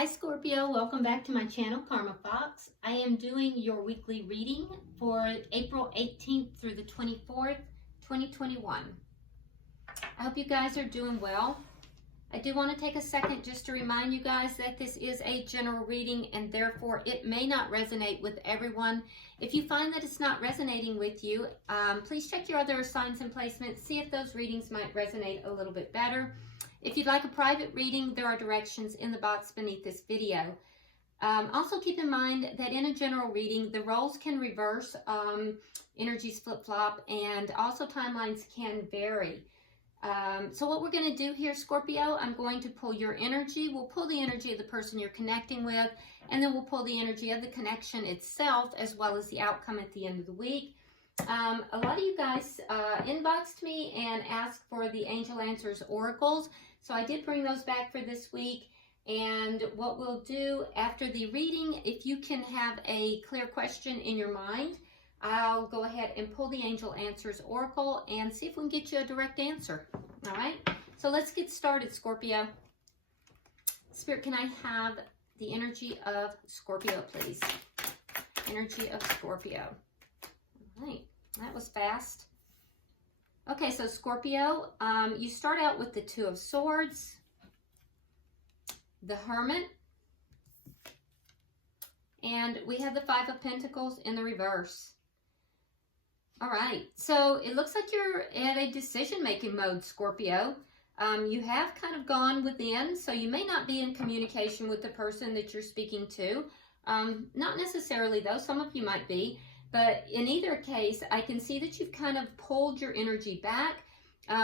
Hi Scorpio, welcome back to my channel, Karma Fox. I am doing your weekly reading for April 18th through the 24th, 2021. I hope you guys are doing well. I do want to take a second just to remind you guys that this is a general reading and therefore it may not resonate with everyone. If you find that it's not resonating with you, please check your other signs and placements, see if those readings might resonate a little bit better. If you'd like a private reading, there are directions in the box beneath this video. Also keep in mind that in a general reading, the roles can reverse, energies flip-flop, and also timelines can vary. So what we're going to do here, Scorpio, I'm going to pull your energy. We'll pull the energy of the person you're connecting with, and then we'll pull the energy of the connection itself, as well as the outcome at the end of the week. A lot of you guys inboxed me and asked for the Angel Answers Oracles. So I did bring those back for this week. And what we'll do after the reading, if you can have a clear question in your mind, I'll go ahead and pull the Angel Answers Oracle and see if we can get you a direct answer. All right, so let's get started, Scorpio. Spirit, can I have the energy of Scorpio, please? Energy of Scorpio. All right, that was fast. Okay, so Scorpio, you start out with the Two of Swords, the Hermit, and we have the Five of Pentacles in the reverse. All right, so it looks like you're at a decision-making mode, Scorpio. You have kind of gone within, so you may not be in communication with the person that you're speaking to. Not necessarily, though. Some of you might be. But in either case, I can see that you've kind of pulled your energy back.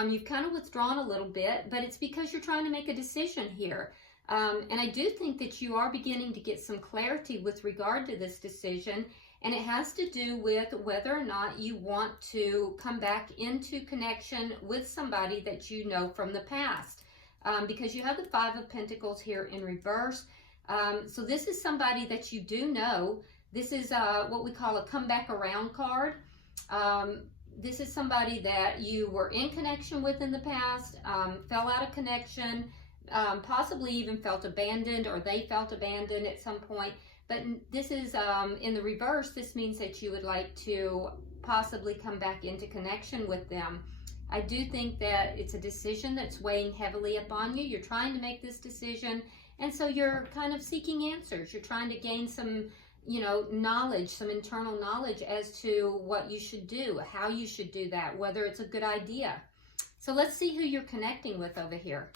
You've kind of withdrawn a little bit, but it's because you're trying to make a decision here. And I do think that you are beginning to get some clarity with regard to this decision. And it has to do with whether or not you want to come back into connection with somebody that you know from the past. Because you have the Five of Pentacles here in reverse. So this is somebody that you do know. This is what we call a come back around card. This is somebody that you were in connection with in the past, fell out of connection, possibly even felt abandoned, or they felt abandoned at some point. But this is in the reverse. This means that you would like to possibly come back into connection with them. I do think that it's a decision that's weighing heavily upon you. You're trying to make this decision, and so you're kind of seeking answers. You're trying to gain some knowledge, some internal knowledge as to what you should do, how you should do that, whether it's a good idea. So let's see who you're connecting with over here.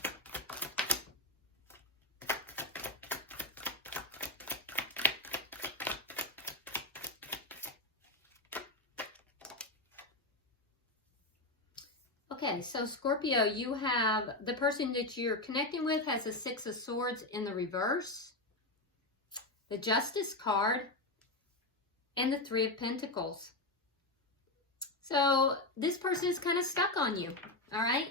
Okay, so Scorpio, you have the person that you're connecting with has a Six of Swords in the reverse, the Justice card, and the Three of Pentacles. So this person is kind of stuck on you, all right?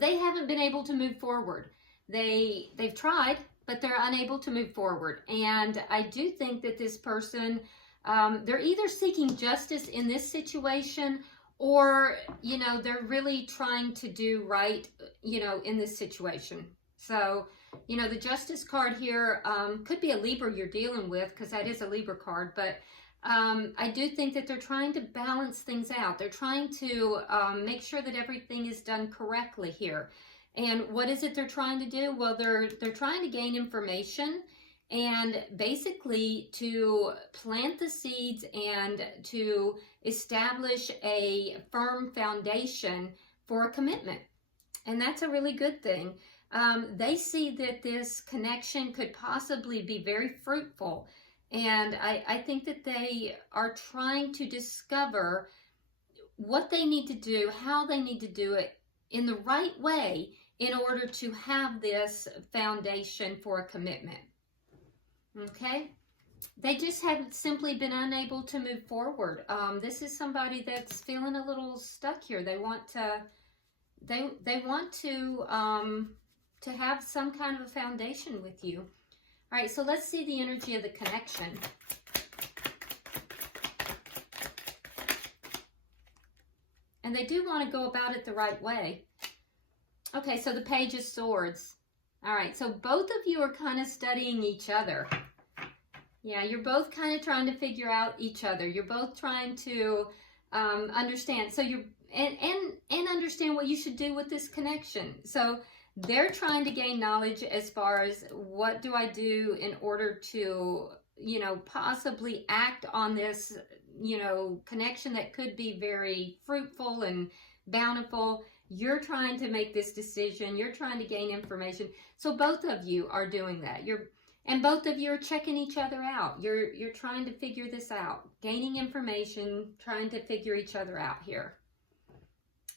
They haven't been able to move forward. They've tried, but they're unable to move forward. And I do think that this person, they're either seeking justice in this situation, or, they're really trying to do right, in this situation. So, the Justice card here could be a Libra you're dealing with, because that is a Libra card. But I do think that they're trying to balance things out. They're trying to make sure that everything is done correctly here. And what is it they're trying to do? Well, they're trying to gain information and basically to plant the seeds and to establish a firm foundation for a commitment. And that's a really good thing. They see that this connection could possibly be very fruitful. And I think that they are trying to discover what they need to do, how they need to do it in the right way in order to have this foundation for a commitment. Okay? They just have simply been unable to move forward. This is somebody that's feeling a little stuck here. They want to, they want to have some kind of a foundation with you. All right, so let's see the energy of the connection. And they do want to go about it the right way. Okay, so the Page of Swords. All right, so both of you are kind of studying each other. Yeah, you're both kind of trying to figure out each other. You're both trying to understand. So you're and understand what you should do with this connection. So they're trying to gain knowledge as far as what do I do in order to, you know, possibly act on this, you know, connection that could be very fruitful and bountiful. You're trying to make this decision. You're trying to gain information. So both of you are doing that. And both of you are checking each other out. You're trying to figure this out, gaining information, trying to figure each other out here.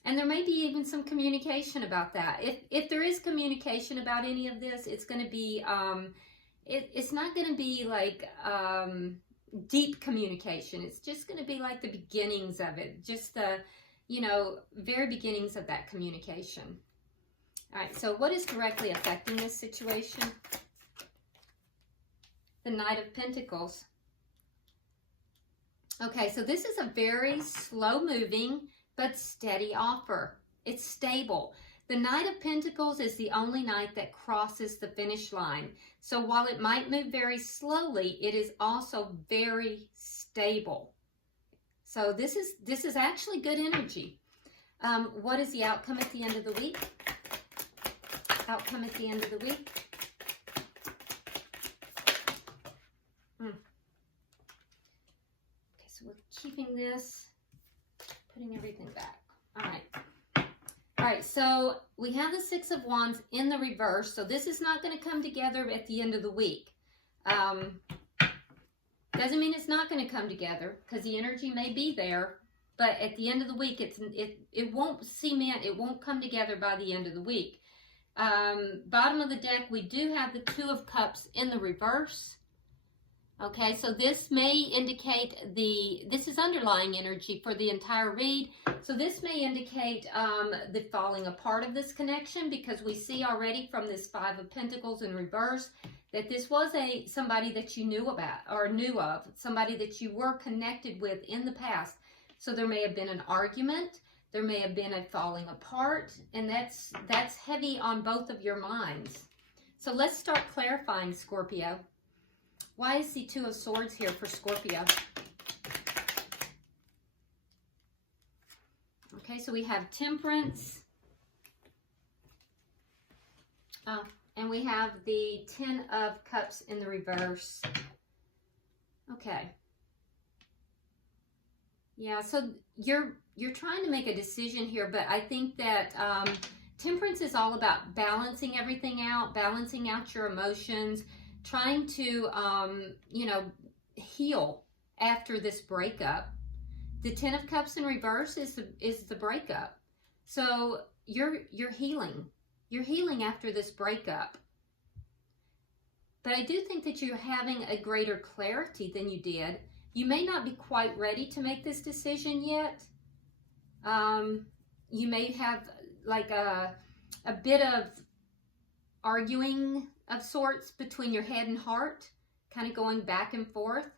And there may be even some communication about that. If there is communication about any of this, it's going to be, it's not going to be like deep communication. It's just going to be like the beginnings of it, just the, you know, very beginnings of that communication. All right, so what is directly affecting this situation? The Knight of Pentacles. Okay, so this is a very slow-moving but steady offer. It's stable. The Knight of Pentacles is the only knight that crosses the finish line. So while it might move very slowly, it is also very stable. So this is actually good energy. What is the outcome at the end of the week? Outcome at the end of the week. Okay, so we're keeping this, putting everything back. All right. All right, so we have the Six of Wands in the reverse. So this is not going to come together at the end of the week. Doesn't mean it's not going to come together, because the energy may be there, but at the end of the week, it won't cement, it won't come together by the end of the week. Bottom of the deck, we do have the Two of Cups in the reverse. Okay, so this may indicate this is underlying energy for the entire read. So this may indicate the falling apart of this connection, because we see already from this Five of Pentacles in reverse that this was somebody that you knew about or knew of, somebody that you were connected with in the past. So there may have been an argument, there may have been a falling apart, and that's heavy on both of your minds. So let's start clarifying, Scorpio. Why is the Two of Swords here for Scorpio? Okay, so we have Temperance. And we have the Ten of Cups in the reverse. Okay. Yeah, so you're trying to make a decision here, but I think that Temperance is all about balancing everything out, balancing out your emotions, trying to, you know, heal after this breakup. The Ten of Cups in reverse is the breakup. So you're healing. You're healing after this breakup. But I do think that you're having a greater clarity than you did. You may not be quite ready to make this decision yet. You may have like a bit of arguing of sorts between your head and heart, kind of going back and forth.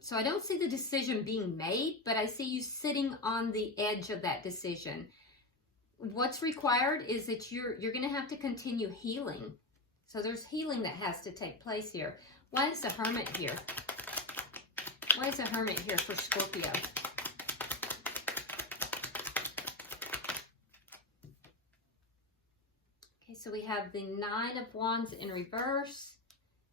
So I don't see the decision being made, but I see you sitting on the edge of that decision. What's required is that you're going to have to continue healing. So there's healing that has to take place here. Why is the Hermit here? Why is the Hermit here for Scorpio? Okay, so we have the Nine of Wands in reverse,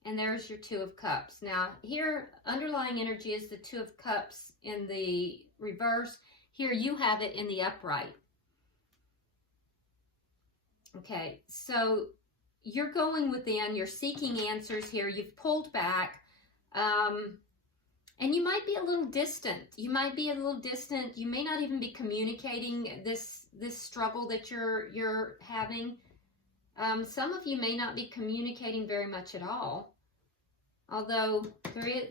and there's your Two of Cups. Now here, underlying energy is the Two of Cups in the reverse. Here you have it in the upright. Okay, so you're going within, you're seeking answers here, you've pulled back, and you might be a little distant. You might be a little distant. You may not even be communicating this struggle that you're having. Some of you may not be communicating very much at all, although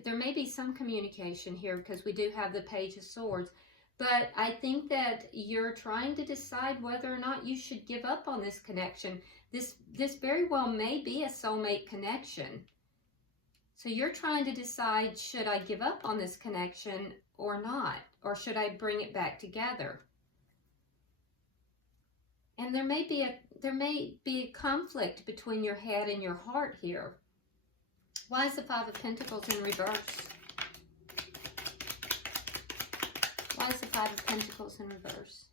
there may be some communication here, because we do have the Page of Swords. But I think that you're trying to decide whether or not you should give up on this connection. This very well may be a soulmate connection. So you're trying to decide, should I give up on this connection or not? Or should I bring it back together? And there may be there may be a conflict between your head and your heart here. Why is the Five of Pentacles in reverse? Why is the Five of Pentacles in reverse?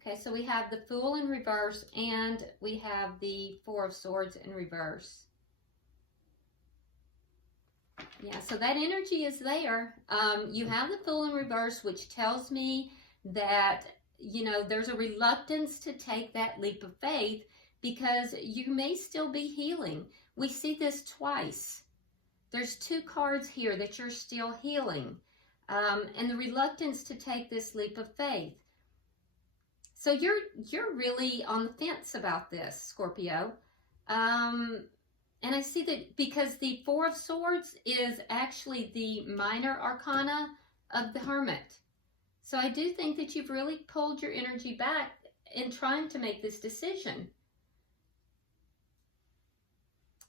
Okay, so we have the Fool in reverse and we have the Four of Swords in reverse. Yeah, so that energy is there. You have the Fool in reverse, which tells me that, you know, there's a reluctance to take that leap of faith because you may still be healing. We see this twice. There's two cards here that you're still healing. And the reluctance to take this leap of faith. So you're really on the fence about this, Scorpio. And I see that because the Four of Swords is actually the minor arcana of the Hermit. So I do think that you've really pulled your energy back in trying to make this decision.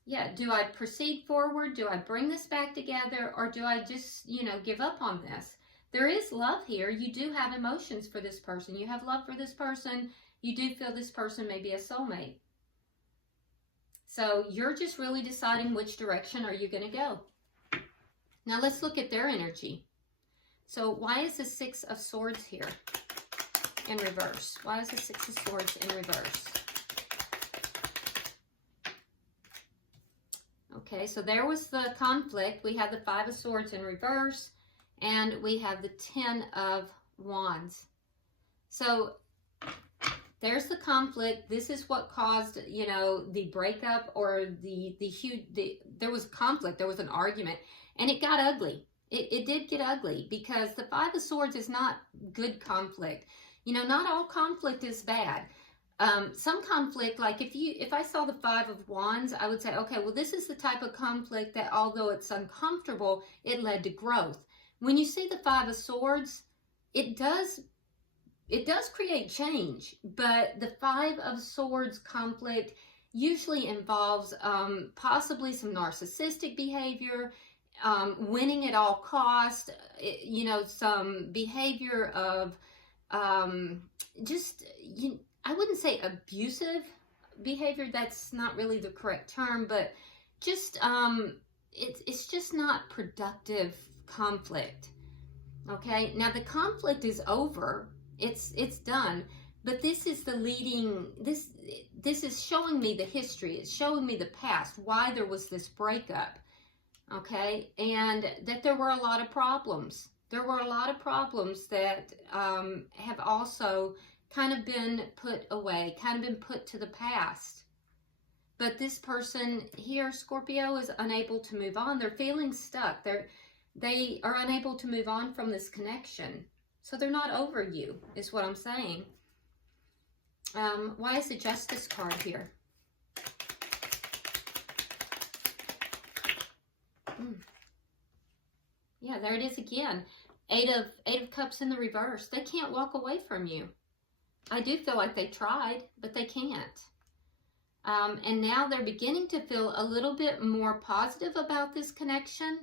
Yeah, do I proceed forward? Do I bring this back together? Or do I just, you know, give up on this? There is love here. You do have emotions for this person. You have love for this person. You do feel this person may be a soulmate. So you're just really deciding which direction are you going to go. Now let's look at their energy. So why is the Six of Swords here in reverse? Why is the Six of Swords in reverse? Okay, so there was the conflict. We have the Five of Swords in reverse, and we have the Ten of Wands. So there's the conflict. This is what caused, you know, the breakup or there was conflict. There was an argument, and it got ugly. It did get ugly because the Five of Swords is not good conflict. You know, not all conflict is bad. Some conflict, like if I saw the Five of Wands, I would say, okay, well, this is the type of conflict that although it's uncomfortable, it led to growth. When you see the Five of Swords, it does create change, but the Five of Swords conflict usually involves possibly some narcissistic behavior, winning at all cost, you know, some behavior of I wouldn't say abusive behavior. That's not really the correct term, but just it's just not productive conflict. Okay, now the conflict is over. It's done, but this is the leading. This is showing me the history. It's showing me the past. Why there was this breakup. Okay, and that there were a lot of problems. There were a lot of problems that have also kind of been put away, kind of been put to the past. But this person here, Scorpio, is unable to move on. They're feeling stuck. They are unable to move on from this connection. So they're not over you, is what I'm saying. Why is the Justice card here? Yeah, there it is again. Eight of Cups in the reverse. They can't walk away from you. I do feel like they tried, but they can't. And now they're beginning to feel a little bit more positive about this connection.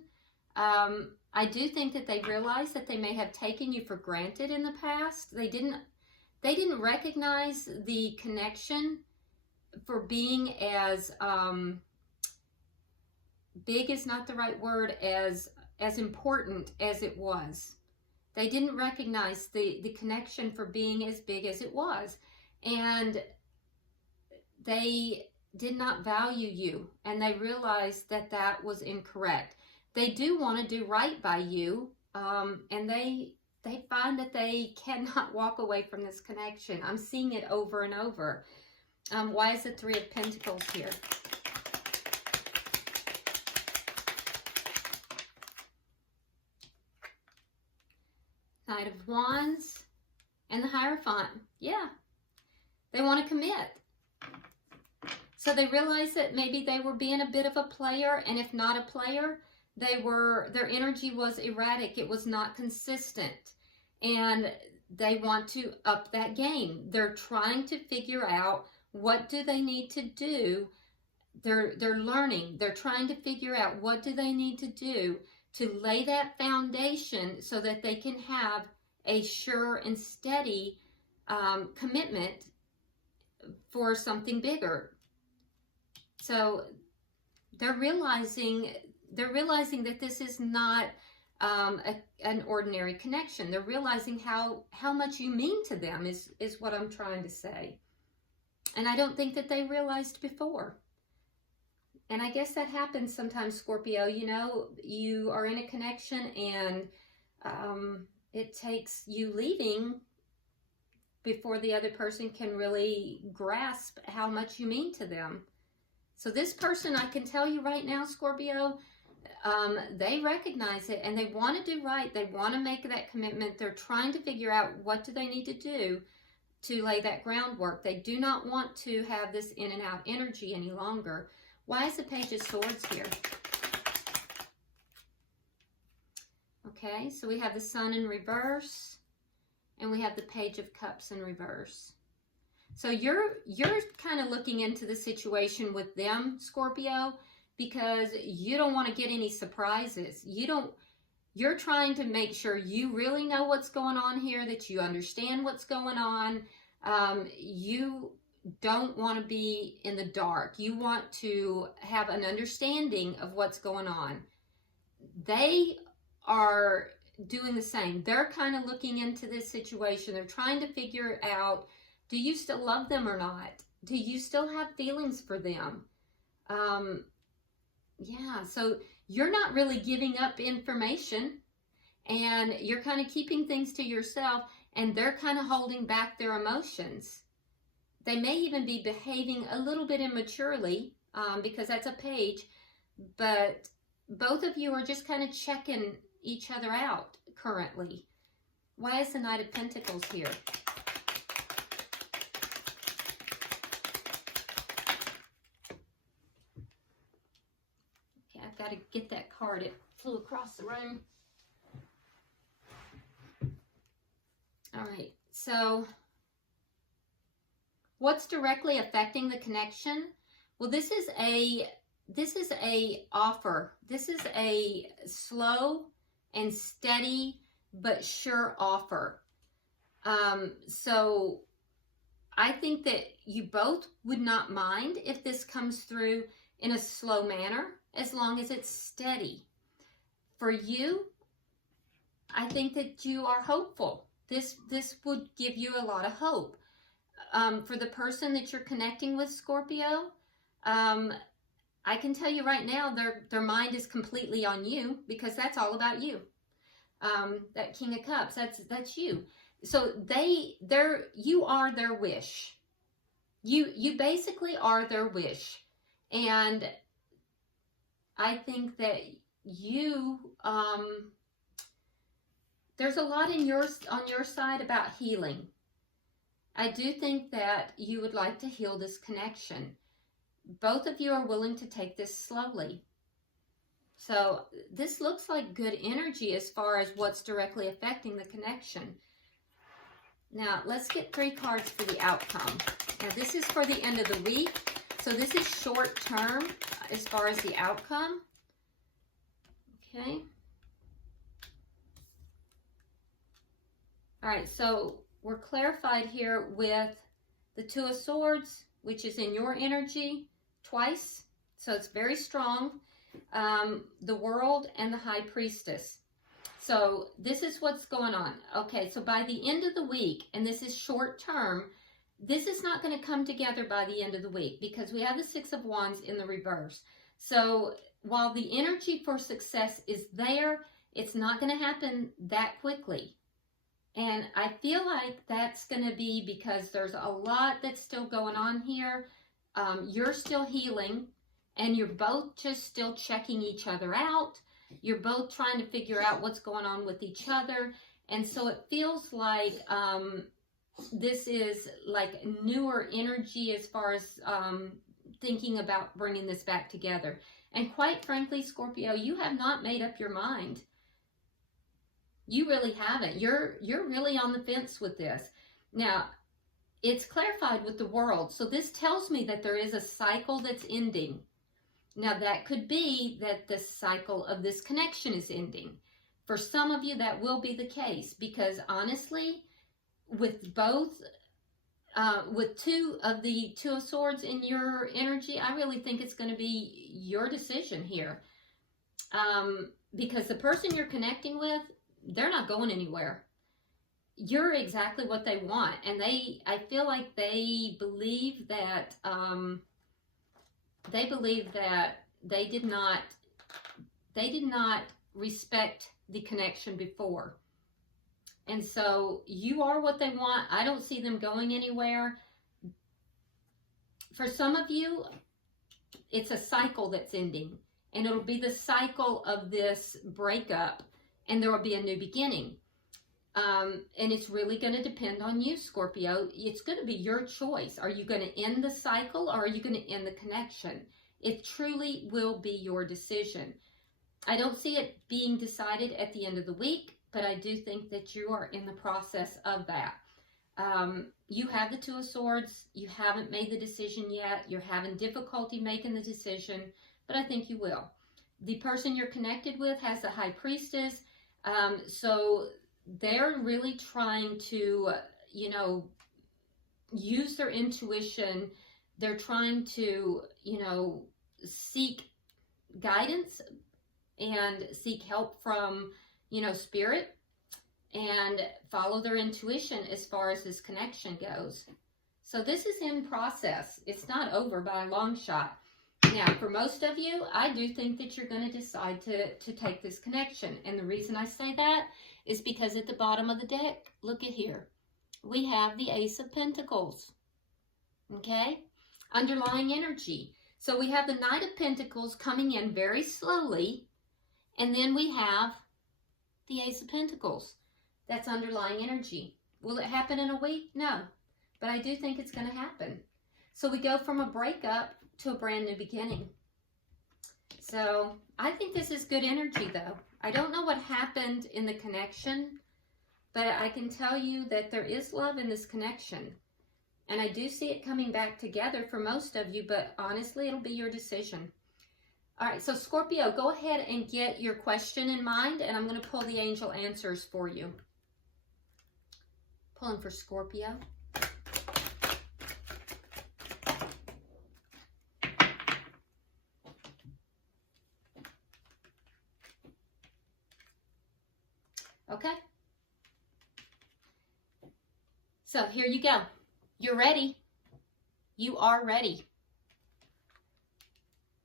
I do think that they realize that they may have taken you for granted in the past. They didn't recognize the connection for being as big is not the right word, as important as it was. They didn't recognize the connection for being as big as it was. And they did not value you. And they realized that that was incorrect. They do want to do right by you. And they find that they cannot walk away from this connection. I'm seeing it over and over. Why is the Three of Pentacles here? Knight of Wands and the Hierophant. Yeah, they want to commit. So they realized that maybe they were being a bit of a player, and if not a player, their energy was erratic. It was not consistent, and they want to up that game. They're trying to figure out what do they need to do. They're learning. They're trying to figure out what do they need to do to lay that foundation so that they can have a sure and steady commitment for something bigger. So they're realizing that this is not an ordinary connection. They're realizing how much you mean to them is what I'm trying to say. And I don't think that they realized before. And I guess that happens sometimes, Scorpio. You know, you are in a connection and it takes you leaving before the other person can really grasp how much you mean to them. So this person, I can tell you right now, Scorpio, they recognize it and they want to do right. They want to make that commitment. They're trying to figure out what do they need to do to lay that groundwork. They do not want to have this in and out energy any longer. Why is the Page of Swords here? Okay, so we have the Sun in reverse and we have the Page of Cups in reverse. So you're kind of looking into the situation with them, Scorpio, because you don't want to get any surprises. You're trying to make sure you really know what's going on here, that you understand what's going on. You don't want to be in the dark. You want to have an understanding of what's going on. They are doing the same. They're kind of looking into this situation. They're trying to figure out, do you still love them or not? Do you still have feelings for them? Yeah, so you're not really giving up information and you're kind of keeping things to yourself, and they're kind of holding back their emotions. They may even be behaving a little bit immaturely because that's a page, but both of you are just kind of checking each other out currently. Why is the Knight of Pentacles here? Okay, I've got to get that card. It flew across the room. All right, so what's directly affecting the connection? Well, this is a offer. This is a slow and steady but sure offer. So I think that you both would not mind if this comes through in a slow manner, as long as it's steady. For you, I think that you are hopeful. This would give you a lot of hope. For the person that you're connecting with, Scorpio, I can tell you right now, their mind is completely on you, because that's all about you. That King of Cups, that's you. So you are their wish. You basically are their wish. And I think that you, there's a lot on your side about healing. I do think that you would like to heal this connection. Both of you are willing to take this slowly. So this looks like good energy as far as what's directly affecting the connection. Now, let's get 3 cards for the outcome. Now, this is for the end of the week. So this is short term as far as the outcome. Okay. All right, so we're clarified here with the Two of Swords, which is in your energy twice. So it's very strong. The World and the High Priestess. So this is what's going on. Okay, so by the end of the week, and this is short term, this is not going to come together by the end of the week, because we have the Six of Wands in the reverse. So while the energy for success is there, it's not going to happen that quickly. And I feel like that's going to be because there's a lot that's still going on here. You're still healing, and you're both just still checking each other out. You're both trying to figure out what's going on with each other. And so it feels like this is like newer energy as far as thinking about bringing this back together. And quite frankly, Scorpio, you have not made up your mind. You really haven't. You're really on the fence with this. Now, it's clarified with the World. So this tells me that there is a cycle that's ending. Now, that could be that the cycle of this connection is ending. For some of you, that will be the case, because honestly, with both with two of Swords in your energy, I really think it's going to be your decision here. Because the person you're connecting with, they're not going anywhere. You're exactly what they want. And I feel like they believe that, they did not respect the connection before. And so you are what they want. I don't see them going anywhere. For some of you, it's a cycle that's ending. And it'll be the cycle of this breakup. And there will be a new beginning. And it's really going to depend on you, Scorpio. It's going to be your choice. Are you going to end the cycle or are you going to end the connection? It truly will be your decision. I don't see it being decided at the end of the week, but I do think that you are in the process of that. You have the Two of Swords. You haven't made the decision yet. You're having difficulty making the decision, but I think you will. The person you're connected with has the High Priestess. So they're really trying to, use their intuition. They're trying to, seek guidance and seek help from, spirit, and follow their intuition as far as this connection goes. So this is in process. It's not over by a long shot. Now, for most of you, I do think that you're going to decide to take this connection. And the reason I say that is because at the bottom of the deck, look at here. We have the Ace of Pentacles. Okay? Underlying energy. So we have the Knight of Pentacles coming in very slowly. And then we have the Ace of Pentacles. That's underlying energy. Will it happen in a week? No. But I do think it's going to happen. So we go from a breakup to a brand new beginning. So I think this is good energy, though. I don't know what happened in the connection, but I can tell you that there is love in this connection. And I do see it coming back together for most of you, but honestly, it'll be your decision. All right, so Scorpio, go ahead and get your question in mind, and I'm going to pull the angel answers for you. Pulling for Scorpio. Okay. So here you go. You're ready. You are ready.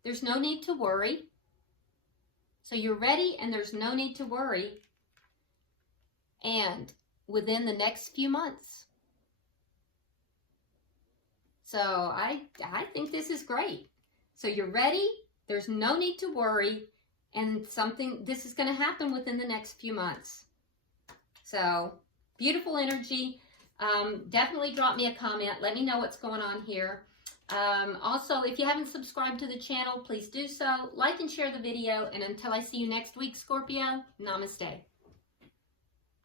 There's no need to worry. So you're ready and there's no need to worry. And within the next few months. So I think this is great. So you're ready. There's no need to worry. And this is going to happen within the next few months. So beautiful energy. Definitely drop me a comment. Let me know what's going on here. Also, if you haven't subscribed to the channel, please do so. Like and share the video. And until I see you next week, Scorpio, namaste.